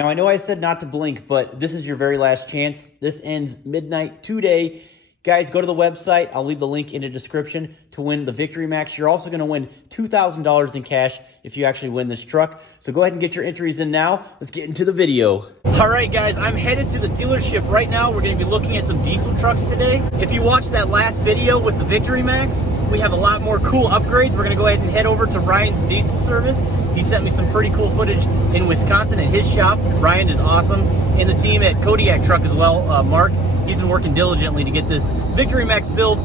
Now, I know I said not to blink, but this is your very last chance. This ends midnight today. Guys, go to the website. I'll leave the link in the description to win the Victory Max. You're also going to win $2,000 in cash if you actually win this truck. So go ahead and get your entries in now. Let's get into the video. All right, guys, I'm headed to the dealership right now. We're going to be looking at some diesel trucks today. If you watched that last video with the Victory Max, we have a lot more cool upgrades. We're going to go ahead and head over to Ryan's diesel service. He sent me some pretty cool footage in Wisconsin at his shop. Ryan is awesome. And the team at Kodiak Truck as well, Mark. He's been working diligently to get this Victory Max build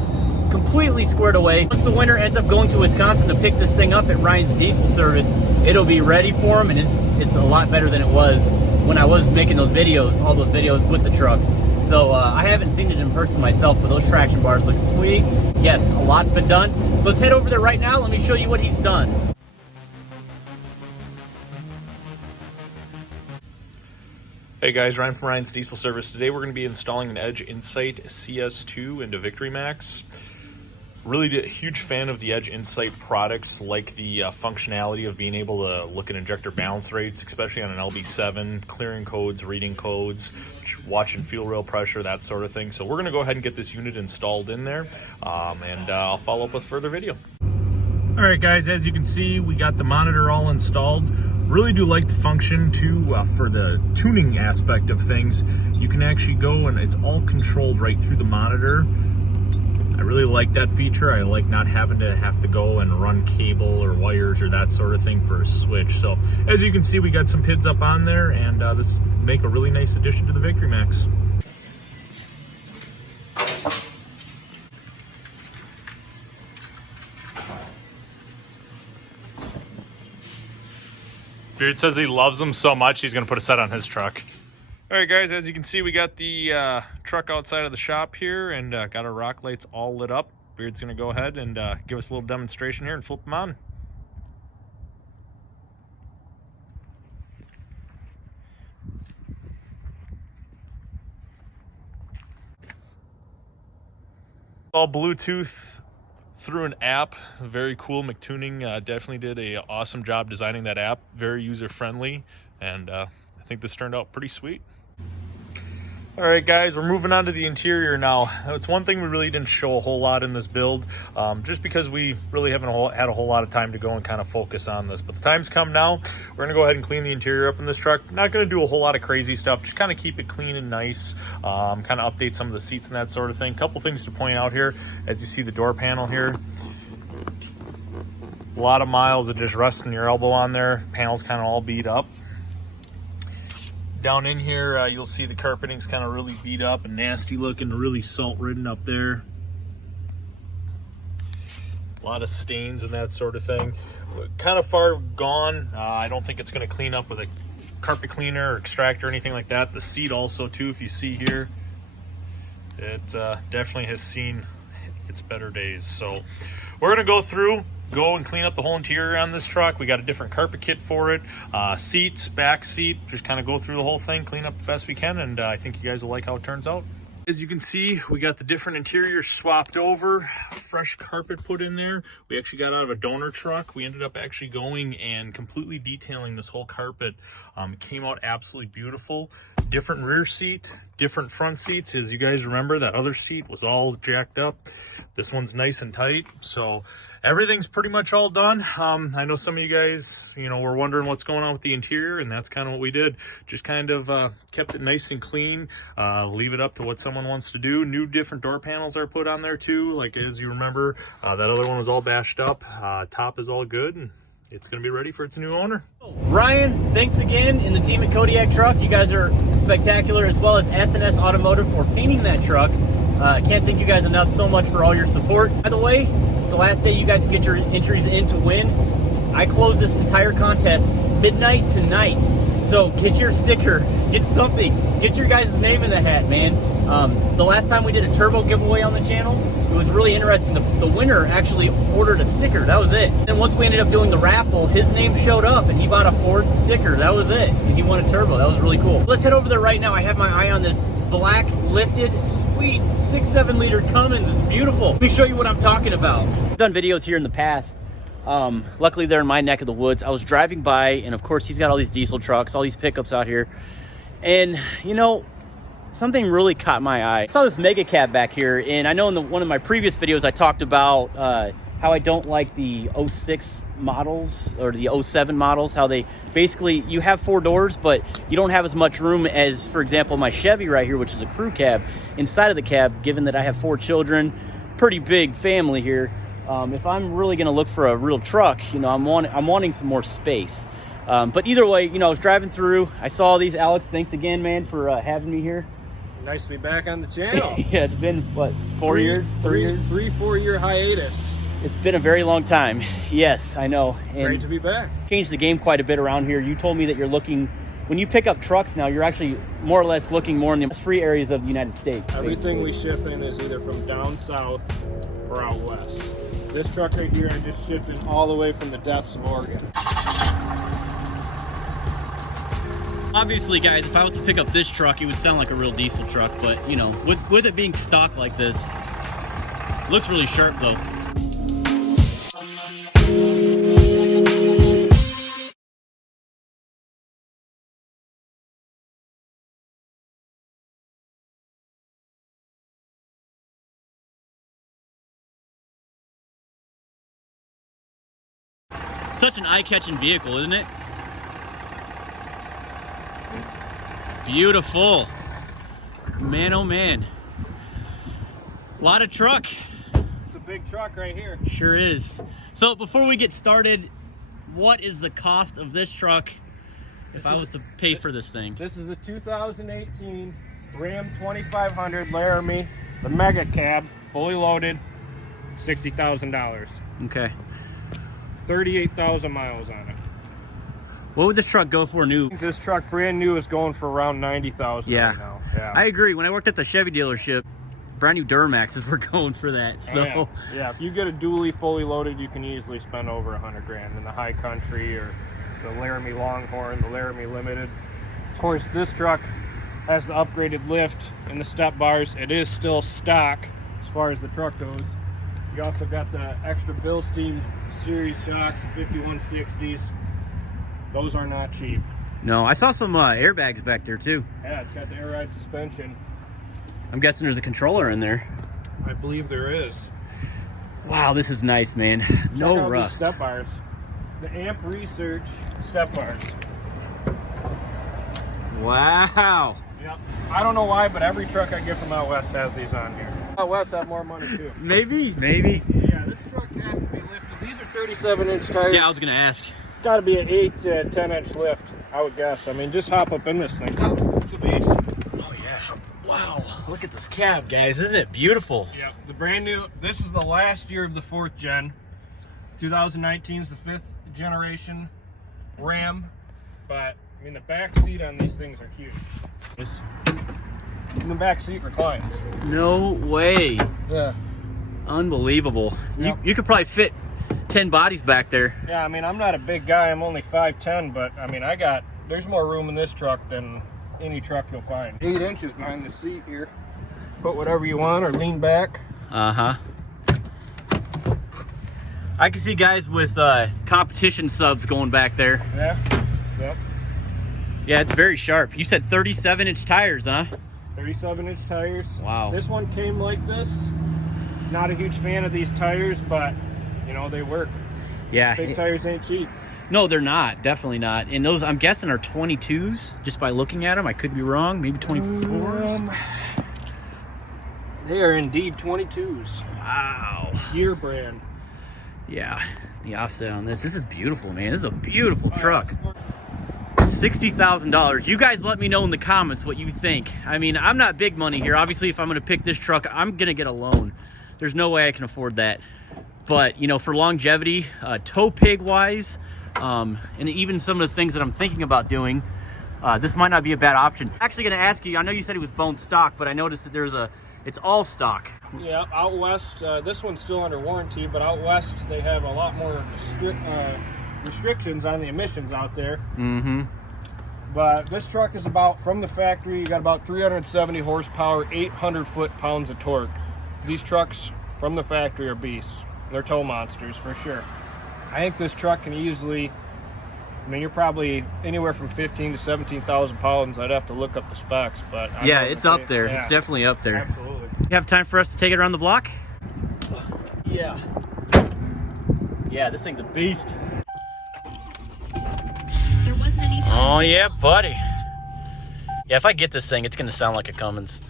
completely squared away. Once the winner ends up going to Wisconsin to pick this thing up at Ryan's diesel service, it'll be ready for him, and it's a lot better than it was when I was making those videos, all those videos with the truck. So I haven't seen it in person myself, but those traction bars look sweet. Yes, a lot's been done. So let's head over there right now. Let me show you what he's done. Hey guys, Ryan from Ryan's Diesel Service. Today we're going to be installing an Edge Insight CS2 into Victory Max. Really a huge fan of the Edge Insight products, like the functionality of being able to look at injector balance rates, especially on an LB7, clearing codes, reading codes, watching fuel rail pressure, that sort of thing. So we're going to go ahead and get this unit installed in there, and I'll follow up with further video. All right guys, as you can see, we got the monitor all installed. Really do like the function too for the tuning aspect of things. You can actually go and it's all controlled right through the monitor. I really like that feature. I like not having to go and run cable or wires or that sort of thing for a switch. So as you can see, we got some PIDs up on there, and this make a really nice addition to the Victory Max. Beard says he loves them so much, he's going to put a set on his truck. All right, guys, as you can see, we got the truck outside of the shop here and got our rock lights all lit up. Beard's going to go ahead and give us a little demonstration here and flip them on. All Bluetooth through an app. Very cool. McTuning definitely did a awesome job designing that app. Very user friendly, and I think this turned out pretty sweet. All right guys, we're moving on to the interior now. It's one thing we really didn't show a whole lot in this build, just because we really haven't had a whole lot of time to go and kind of focus on this. But the time's come now. We're gonna go ahead and clean the interior up in this truck. Not gonna do a whole lot of crazy stuff, just kind of keep it clean and nice, kind of update some of the seats and that sort of thing. Couple things to point out here. As you see the door panel here, a lot of miles of just resting your elbow on there. Panel's kind of all beat up. Down in here, you'll see the carpeting's kind of really beat up and nasty looking, really salt ridden up there. A lot of stains and that sort of thing. Kind of far gone. I don't think it's going to clean up with a carpet cleaner or extractor or anything like that. The seat also too, if you see here, it definitely has seen its better days. So we're going to go through, go and clean up the whole interior on this truck. We got a different carpet kit for it, seats, back seat, just kind of go through the whole thing, clean up the best we can, and I think you guys will like how it turns out. As you can see, we got the different interiors swapped over, fresh carpet put in there. We actually got out of a donor truck. We ended up actually going and completely detailing this whole carpet. It came out absolutely beautiful. Different rear seat, different front seats. As you guys remember, that other seat was all jacked up. This one's nice and tight. So everything's pretty much all done. I know some of you guys, were wondering what's going on with the interior, and that's kind of what we did. Just kind of kept it nice and clean, leave it up to what someone wants to do. New different door panels are put on there too. Like as you remember, that other one was all bashed up. Top is all good, and it's going to be ready for its new owner. Ryan, thanks again, and the team at Kodiak Truck. You guys are spectacular, as well as S&S Automotive for painting that truck. I can't thank you guys enough so much for all your support. By the way, it's the last day you guys can get your entries in to win. I close this entire contest midnight tonight. So get your sticker, get something, get your guys' name in the hat, man. The last time we did a turbo giveaway on the channel, it was really interesting. The winner actually ordered a sticker. That was it. And once we ended up doing the raffle, his name showed up and he bought a Ford sticker. That was it. And he won a turbo. That was really cool. Let's head over there right now. I have my eye on this black lifted, sweet 6.7 liter Cummins. It's beautiful. Let me show you what I'm talking about. I've done videos here in the past Luckily, they're in my neck of the woods. I was driving by, and of course, he's got all these diesel trucks, all these pickups out here. And, you know, something really caught my eye. I saw this mega cab back here, and I know in one of my previous videos, I talked about how I don't like the 06 models or the 07 models, how they basically, you have 4 doors, but you don't have as much room as, for example, my Chevy right here, which is a crew cab. Inside of the cab, given that I have 4 children, pretty big family here, if I'm really going to look for a real truck, you know, I'm wanting some more space. But either way, you know, I was driving through, I saw these. Alex, thanks again, man, for having me here. Nice to be back on the channel. Yeah, it's been, what, 4 years? 3 years? 3-4 year hiatus. It's been a very long time. Yes, I know. And great to be back. Changed the game quite a bit around here. You told me that you're looking, when you pick up trucks now, you're actually more or less looking more in the free areas of the United States. Everything we ship in is either from down south or out west. This truck right here, I just shipped in all the way from the depths of Oregon. Obviously, guys, if I was to pick up this truck, it would sound like a real diesel truck, but, you know, with it being stock like this, looks really sharp, though. Such an eye-catching vehicle, isn't it? Beautiful. Man, oh man. A lot of truck. It's a big truck right here. Sure is. So before we get started, what is the cost of this truck if I was to pay for this thing? This is a 2018 Ram 2500 Laramie, the mega cab, fully loaded, $60,000. Okay. 38,000 miles on it. What would this truck go for new? This truck brand new is going for around 90,000 right now. Yeah. I agree. When I worked at the Chevy dealership, brand new Duramaxes were going for that. So yeah, if you get a dually fully loaded, you can easily spend over 100 grand in the High Country or the Laramie Longhorn, the Laramie Limited. Of course, this truck has the upgraded lift and the step bars. It is still stock as far as the truck goes. You also got the extra Bilstien series shocks, 5160s. Those are not cheap. No, I saw some airbags back there too. Yeah, it's got the air ride suspension. I'm guessing there's a controller in there. I believe there is. Wow, this is nice, man. No Check out rust. these step bars. The Amp Research step bars. Wow. Yep. I don't know why, but every truck I get from out west has these on here. Out west have more money too. Maybe. Yeah, this truck has to be lifted. These are 37-inch tires. Yeah, I was gonna ask. It's got to be an 8 to 10-inch lift, I would guess. I mean, just hop up in this thing. It's a beast. Oh yeah. Wow. Look at this cab, guys. Isn't it beautiful? Yep. The brand new. This is the last year of the 4th gen. 2019 is the 5th generation Ram. But I mean, the back seat on these things are huge. And the back seat reclines. No way. Yeah. Unbelievable. Yep. You could probably fit 10 bodies back there. Yeah, I mean, I'm not a big guy. I'm only 5'10", but I mean, there's more room in this truck than any truck you'll find. 8 inches behind the seat here. Put whatever you want or lean back. Uh-huh. I can see guys with competition subs going back there. Yeah. Yep. Yeah, it's very sharp. You said 37-inch tires, huh? 37-inch tires. Wow. This one came like this. Not a huge fan of these tires, but you know, they work. Yeah. Big tires ain't cheap. No, they're not. Definitely not. And those, I'm guessing, are 22s, just by looking at them. I could be wrong. Maybe 24s. They are indeed 22s. Wow. Gear brand. Yeah. The offset on this. This is beautiful, man. This is a beautiful truck. $60,000. You guys let me know in the comments what you think. I mean, I'm not big money here. Obviously, if I'm going to pick this truck, I'm going to get a loan. There's no way I can afford that. But, you know, for longevity, tow pig wise, and even some of the things that I'm thinking about doing, this might not be a bad option. Actually going to ask you, I know you said it was bone stock, but I noticed that it's all stock. Yeah, out west, this one's still under warranty, but out west they have a lot more restrictions on the emissions out there. Mm-hmm. But this truck is about, from the factory, you got about 370 horsepower, 800 foot-pounds of torque. These trucks from the factory are beasts. They're tow monsters for sure. I think this truck can easily, I mean, you're probably anywhere from 15 to 17,000 pounds. I'd have to look up the specs, but Yeah, it's up there. Yeah. It's definitely up there. Absolutely. You have time for us to take it around the block? Yeah. Yeah, this thing's a beast. There wasn't any time. Oh yeah, buddy. Yeah, if I get this thing, it's gonna sound like a Cummins.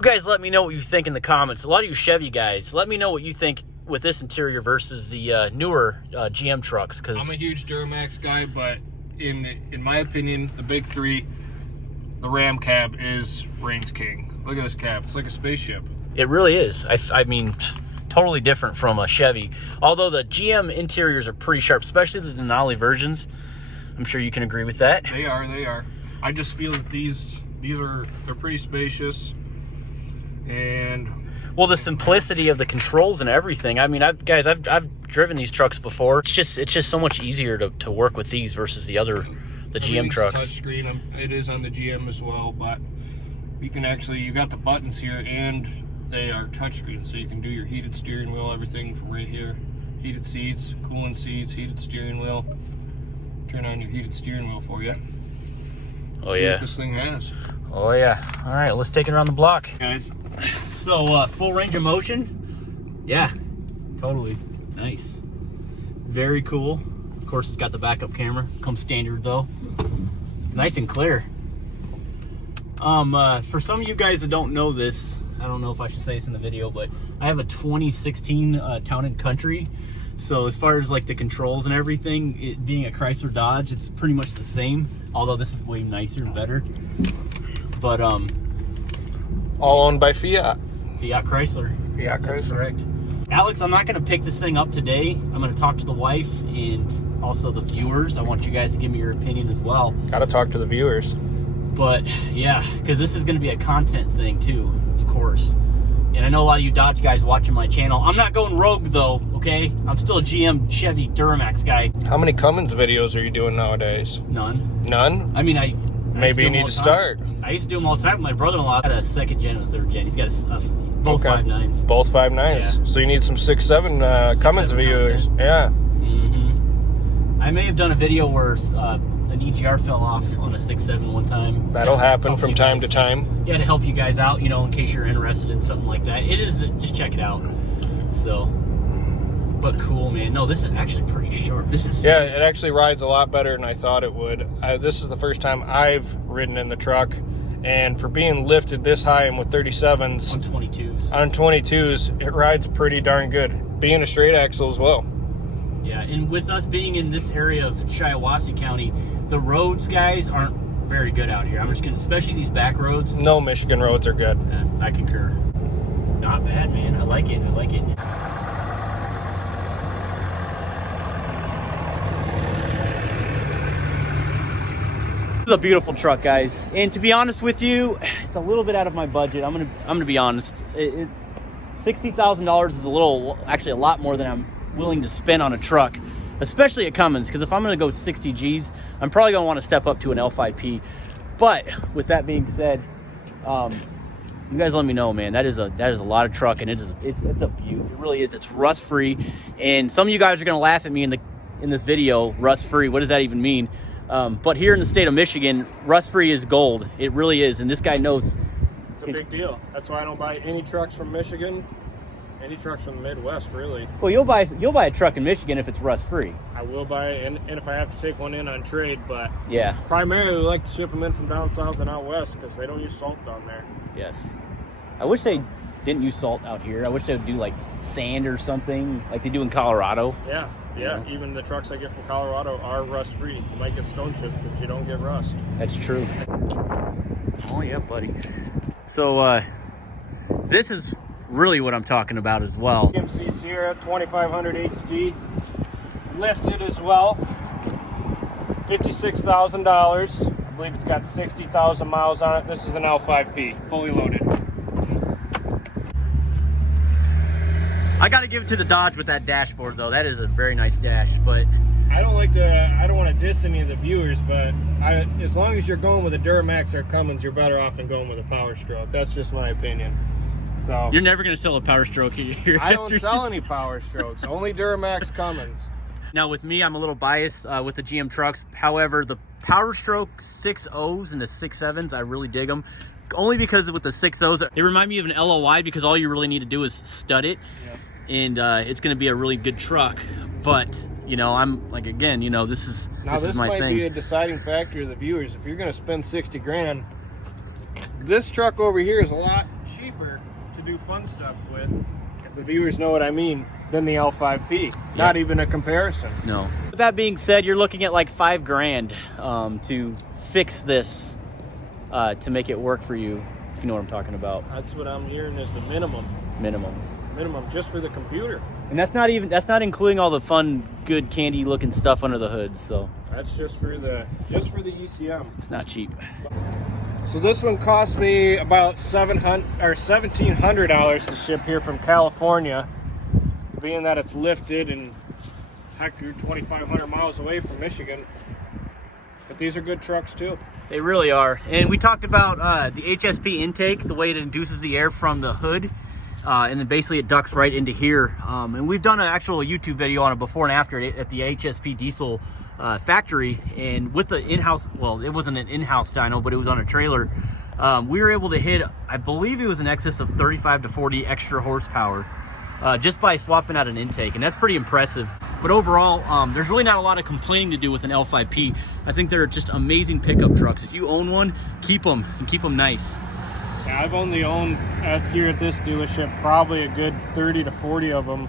You guys let me know what you think in the comments. A lot of you Chevy guys, let me know what you think with this interior versus the newer GM trucks. Cause I'm a huge Duramax guy, but in my opinion, the big three, the Ram cab is reigns king. Look at this cab. It's like a spaceship. it really is. I mean, totally different from a Chevy. Although the GM interiors are pretty sharp, especially the Denali versions. I'm sure you can agree with that. They are. I just feel that they're pretty spacious. And well, the simplicity of the controls and everything. I mean, I've driven these trucks before. It's just so much easier to work with these versus the GM trucks. Touchscreen. It is on the GM as well, but you can actually, you got the buttons here and they are touchscreen, so you can do your heated steering wheel, everything from right here. Heated seats, cooling seats, heated steering wheel. Turn on your heated steering wheel for you. Oh See yeah. what this thing has. Oh yeah. All right, let's take it around the block, guys. So full range of motion. Yeah, totally nice. Very cool. Of course, it's got the backup camera. Comes standard though. It's nice and clear. For some of you guys that don't know this, I don't know if I should say this in the video, but I have a 2016 Town and Country. So as far as like the controls and everything, it being a Chrysler Dodge, it's pretty much the same. Although this is way nicer and better. But All owned by Fiat. Fiat Chrysler. Fiat That's Chrysler. correct. Alex, I'm not going to pick this thing up today. I'm going to talk to the wife and also the viewers. I want you guys to give me your opinion as well. Gotta talk to the viewers. But yeah, because this is going to be a content thing too, of course. And I know a lot of you Dodge guys watching my channel. I'm not going rogue though, okay? I'm still a GM Chevy Duramax guy. How many Cummins videos are you doing nowadays? None. None? I mean, Maybe you need to start. I used to do them all the time. My brother-in-law had a second gen and a third gen. He's got both 5.9s. Both 5.9s. Yeah. So you need some 6.7 Cummins 6.7 viewers. content. Yeah. I may have done a video where an EGR fell off on a 6.7 one time. That'll happen from time to guys. time. Yeah, to help you guys out, you know, in case you're interested in something like that. It is, just check it out. So, but cool, man. No, this is actually pretty sharp. This is Yeah, it actually rides a lot better than I thought it would. This is the first time I've ridden in the truck, and for being lifted this high and with 37s on 22s. on 22s, it rides pretty darn good. Being a straight axle as well. Yeah, and with us being in this area of Shiawassee County, the roads, guys, aren't very good out here. I'm just gonna, especially these back roads. No Michigan roads are good. I concur. Not bad, man. I like it. I like it. This is a beautiful truck, guys. And to be honest with you, it's a little bit out of my budget. I'm gonna be honest. $60,000 is actually a lot more than I'm willing to spend on a truck, especially at Cummins, because if I'm going to go 60 G's, I'm probably going to want to step up to an L5P. But with that being said, you guys let me know, man. That is a lot of truck, and it's a beaut. It really is. It's rust free, and some of you guys are going to laugh at me in this video. Rust free. What does that even mean? But here in the state of Michigan, rust free is gold. It really is, and this guy knows. It's a big deal. That's why I don't buy any trucks from Michigan. Any trucks from the Midwest, really. Well, you'll buy a truck in Michigan if it's rust free. I will buy it, and if I have to take one in on trade, but Yeah. primarily we like to ship them in from down south and out west because they don't use salt down there. Yes. I wish they didn't use salt out here. I wish they would do like sand or something like they do in Colorado. Yeah. Even the trucks I get from Colorado are rust free. You might get stone chips, but you don't get rust. That's true. Oh yeah, buddy. So this is really what I'm talking about as well. GMC Sierra 2500 HD, lifted as well. $56,000. I believe it's got 60,000 miles on it. This is an L5P, fully loaded. I got to give it to the Dodge with that dashboard though. That is a very nice dash, but I don't want to diss any of the viewers, but as long as you're going with a Duramax or Cummins, you're better off than going with a Power Stroke. That's just my opinion. So you're never going to sell a Power Stroke here. I don't sell any Power Strokes, only Duramax Cummins. Now with me, I'm a little biased with the GM trucks. However, the Power Stroke 6.0s and the 6.7s, I really dig them. Only because with the 6.0s, they remind me of an LOI because all you really need to do is stud it. Yep. And it's going to be a really good truck. But, you know, I'm like, again, you know, this is my thing. This might be a deciding factor to the viewers. If you're going to spend 60 grand, this truck over here is a lot cheaper to do fun stuff with, if the viewers know what I mean, than the L5P. Yep. Not even a comparison. No. With that being said, you're looking at like $5 grand to fix this, to make it work for you, if you know what I'm talking about. That's what I'm hearing is the minimum. Minimum, just for the computer. And that's not including all the fun, good candy looking stuff under the hood. So that's just for the ECM. It's not cheap. So this one cost me about $1,700 to ship here from California, being that it's lifted and heck, you're 2,500 miles away from Michigan. But these are good trucks too. They really are. And we talked about the HSP intake, the way it induces the air from the hood. And then basically it ducts right into here. And we've done an actual YouTube video on it before and after at the HSP Diesel factory. And with the in-house, well, it wasn't an in-house dyno, but it was on a trailer. We were able to hit, I believe it was in excess of 35 to 40 extra horsepower just by swapping out an intake. And that's pretty impressive. But overall, there's really not a lot of complaining to do with an L5P. I think they're just amazing pickup trucks. If you own one, keep them and keep them nice. Yeah, I've only owned here at this dealership probably a good 30 to 40 of them,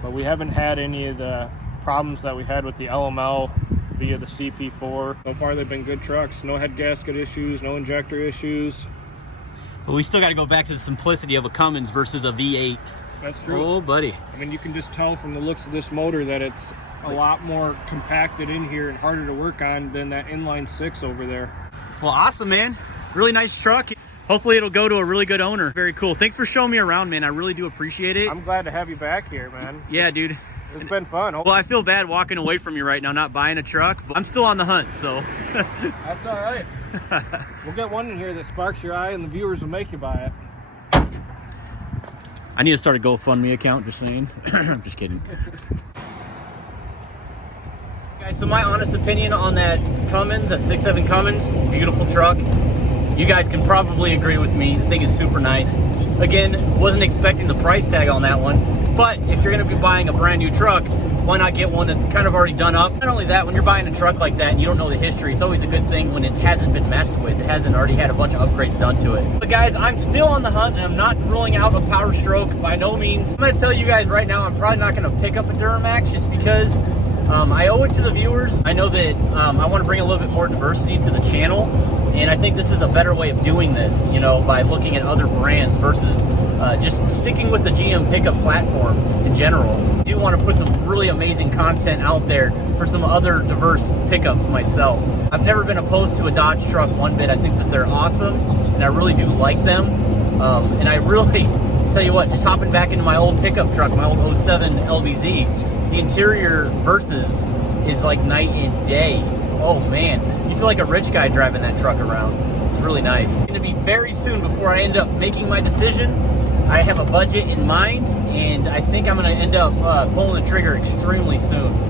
but we haven't had any of the problems that we had with the LML via the CP4. So far they've been good trucks. No head gasket issues, no injector issues. But we still got to go back to the simplicity of a Cummins versus a V8. That's true. Oh, buddy. I mean, you can just tell from the looks of this motor that it's a lot more compacted in here and harder to work on than that inline 6 over there. Well, awesome, man. Really nice truck. Hopefully it'll go to a really good owner. Very cool. Thanks for showing me around, man. I really do appreciate it. I'm glad to have you back here, man. Yeah, dude. It's been fun. Well, I feel bad walking away from you right now, not buying a truck, but I'm still on the hunt, so. That's all right. We'll get one in here that sparks your eye and the viewers will make you buy it. I need to start a GoFundMe account, just saying. I'm just kidding. Guys, so my honest opinion on that Cummins, that 6.7 Cummins, beautiful truck. You guys can probably agree with me. The thing is super nice. Again, wasn't expecting the price tag on that one, but if you're gonna be buying a brand new truck, why not get one that's kind of already done up? Not only that, when you're buying a truck like that and you don't know the history, it's always a good thing when it hasn't been messed with. It hasn't already had a bunch of upgrades done to it. But guys, I'm still on the hunt and I'm not ruling out a Power Stroke by no means. I'm gonna tell you guys right now, I'm probably not gonna pick up a Duramax just because I owe it to the viewers. I know that I want to bring a little bit more diversity to the channel, and I think this is a better way of doing this, you know, by looking at other brands versus just sticking with the GM pickup platform in general. I do want to put some really amazing content out there for some other diverse pickups myself. I've never been opposed to a Dodge truck one bit. I think that they're awesome, and I really do like them. And I really, tell you what, just hopping back into my old pickup truck, my old 07 LBZ, the interior versus is like night and day. Oh man, you feel like a rich guy driving that truck around. It's really nice. It's gonna be very soon before I end up making my decision. I have a budget in mind, and I think I'm gonna end up pulling the trigger extremely soon.